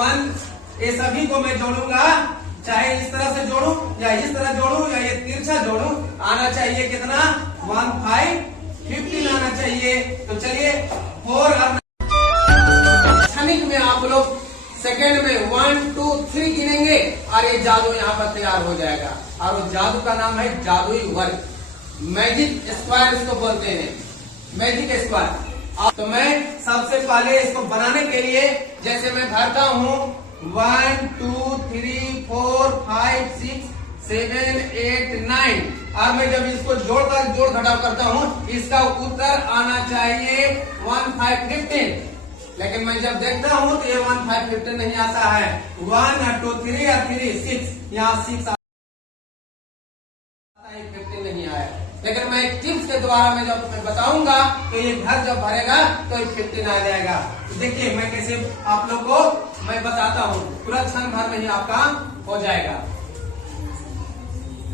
One, ये सभी को मैं जोड़ूंगा, चाहे इस तरह से जोड़ूं या इस तरह जोड़ूं या ये तिरछा जोड़ूं, आना चाहिए कितना 1515 आना चाहिए। तो चलिए 4 और क्षणिक में आप लोग सेकंड में 1 2 3 गिनेंगे और ये जादू यहाँ पर तैयार हो जाएगा। और वो जादू का नाम है जादुई वर्ग, मैजिक स्क्वायर इसको बोलते हैं, मैजिक स्क्वायर। तो मैं सबसे पहले इसको बनाने के लिए जैसे मैं भरता हूँ 1 2 3 4 5 6 7 8 9 और मैं जब इसको जोड़ घटाव करता हूँ इसका उत्तर आना चाहिए 1515। लेकिन मैं जब देखता हूँ तो ये 1515 नहीं आता है। 1 2 3 और 3 6, यहाँ 6 आता है, 15 नहीं आया। लेकिन मैं टिप्स के द्वारा मैं जब बताऊंगा तो ये घर जब भरेगा तो ये 15 आ जाएगा। तो देखिए मैं कैसे आप लोग को मैं बताता हूँ, तुरंत क्षण भर में ही आपका हो जाएगा।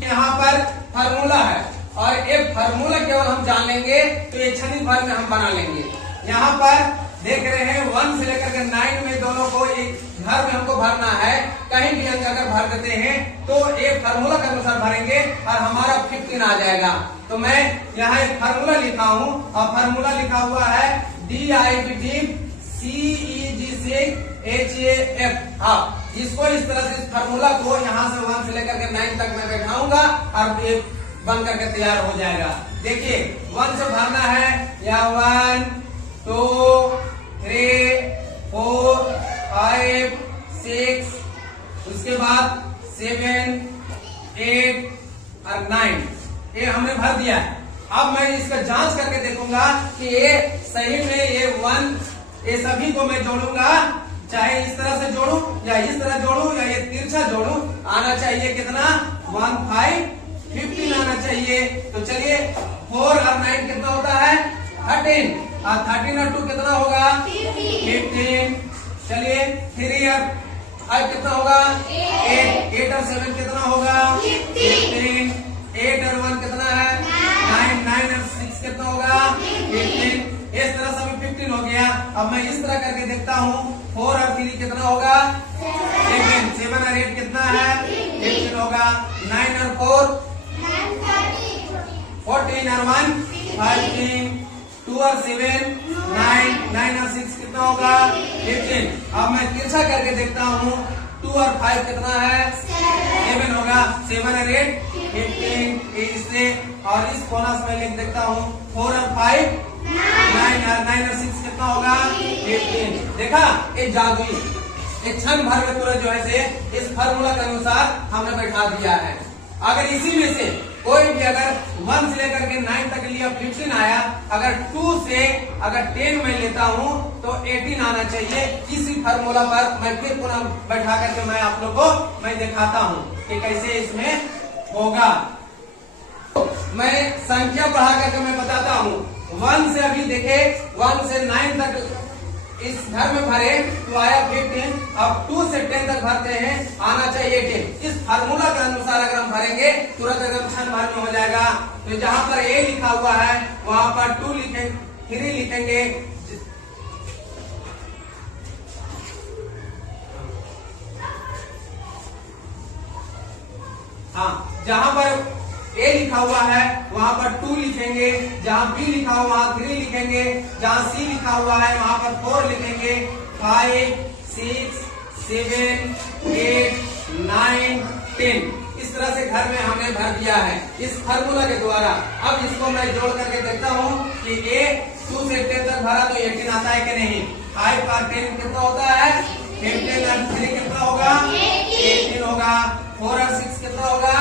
यहाँ पर फार्मूला है और ये फार्मूला केवल हम जान लेंगे तो ये क्षणिक भर में हम बना लेंगे। यहाँ पर देख रहे हैं 1 से लेकर के 9 में दोनों को एक घर में हमको भरना है। कहीं भी अंक अगर भर देते हैं तो एक फार्मूला के अनुसार भरेंगे और हमारा 15 आ जाएगा। तो मैं यहाँ एक फार्मूला लिखा हूँ और फार्मूला लिखा हुआ है DIVD-CEG6HAF हाफ। इसको इस तरह से इस फार्मूला को यहाँ से 1 से लेकर के 9 तक मैं बैठाऊंगा और ये बन करके तैयार हो जाएगा। देखिए 1 से भरना है, यहाँ 1 2 3 4 5 6, उसके बाद 7 8 और 9, ये हमने भर दिया है। अब मैं इसका जांच करके देखूंगा कि ये सही में ये 1, ये सभी को मैं जोड़ूंगा, चाहे इस तरह से जोड़ूं या इस तरह जोड़ूं या ये तिरछा जोड़ूं, आना चाहिए कितना 1515 आना चाहिए। तो चलिए 4 और 9 कितना होता है 13 और 13 और 2 कितना होगा 15। चलिए 3 और 5 कितना होगा 8 और 7 कितना होगा 15। 8 और 1 कितना है 9, 9 और 6 कितना होगा 15। इस तरह से 15 हो गया। अब मैं इस तरह करके देखता हूँ 4 और 3 कितना होगा 7, 7 और 8 कितना है 15 होगा। 9 और 4 14 और 1 15, 2 और 7 9, 9 और 6 कितना होगा 15। अब मैं तिरछा करके देखता हूँ 2 और 5 कितना है 7 होगा। 7 और 8 15, इससे और इस कोना से मैं लिख देखता हूँ 4 और 5 9 और 9 और 6 कितना होगा 15। देखा ये जादुई एक क्षण भर में तुरंत जो है से इस फार्मूला के अनुसार हमने बैठा दिया है। अगर इसी में से कोई भी अगर 1 से लेकर के 9 तक लिया 15 आया, अगर 2 से अगर 10 में लेता हूँ तो 18 आना चाहिए। इसी फार्मूला पर मैं फिर पुनः बैठा करके मैं आप लोग को मैं दिखाता हूँ कि कैसे इसमें होगा। मैं संख्या बढ़ा करके मैं बताता हूँ। 1 से अभी देखे 1 से 9 तक इस घर में भरे तो आया 15। अब 2 से 10 तक भरते हैं, आना चाहिए 10। इस फार्मूला के अनुसार अगर हम भरेंगे तुरंत एकदम क्षण भर में हो जाएगा। तो जहां पर A लिखा हुआ है वहां पर 2 लिखेंगे, 3 लिखेंगे। हाँ, जहां पर A लिखा हुआ है वहां पर 2 लिखेंगे, जहां B लिखा हुआ वहां 3 लिखेंगे, जहां C लिखा हुआ है वहां पर 4 लिखेंगे। 5 6 7 8 9 10 इस तरह से घर में हमने भर दिया है इस फार्मूला के द्वारा। अब इसको मैं जोड़ करके देखता हूँ कि A 2 से 10 तक भरा तो 18 आता है कि नहीं। 5 और 10 कितना होता है 15 और 3 कितना होगा 18 होगा। 4 और 6 कितना होगा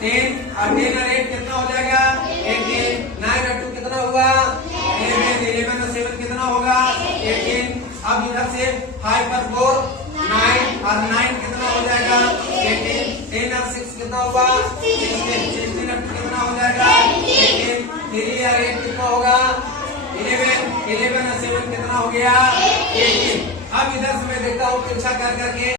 10 और 10 और 8 कितना हो जाएगा 18। 9 और 2 कितना हुआ 11, 11 और 7 कितना होगा 18। अब इधर से 5 और 4 9 और 9 कितना हो जाएगा 18। 10 और 6 कितना होगा 16, 16 और 2 कितना हो जाएगा 18। 3 और 8 कितना होगा 11, 11 और 7 कितना हो गया 18। अब इधर से मैं देखता हूँ तिरछा कर करके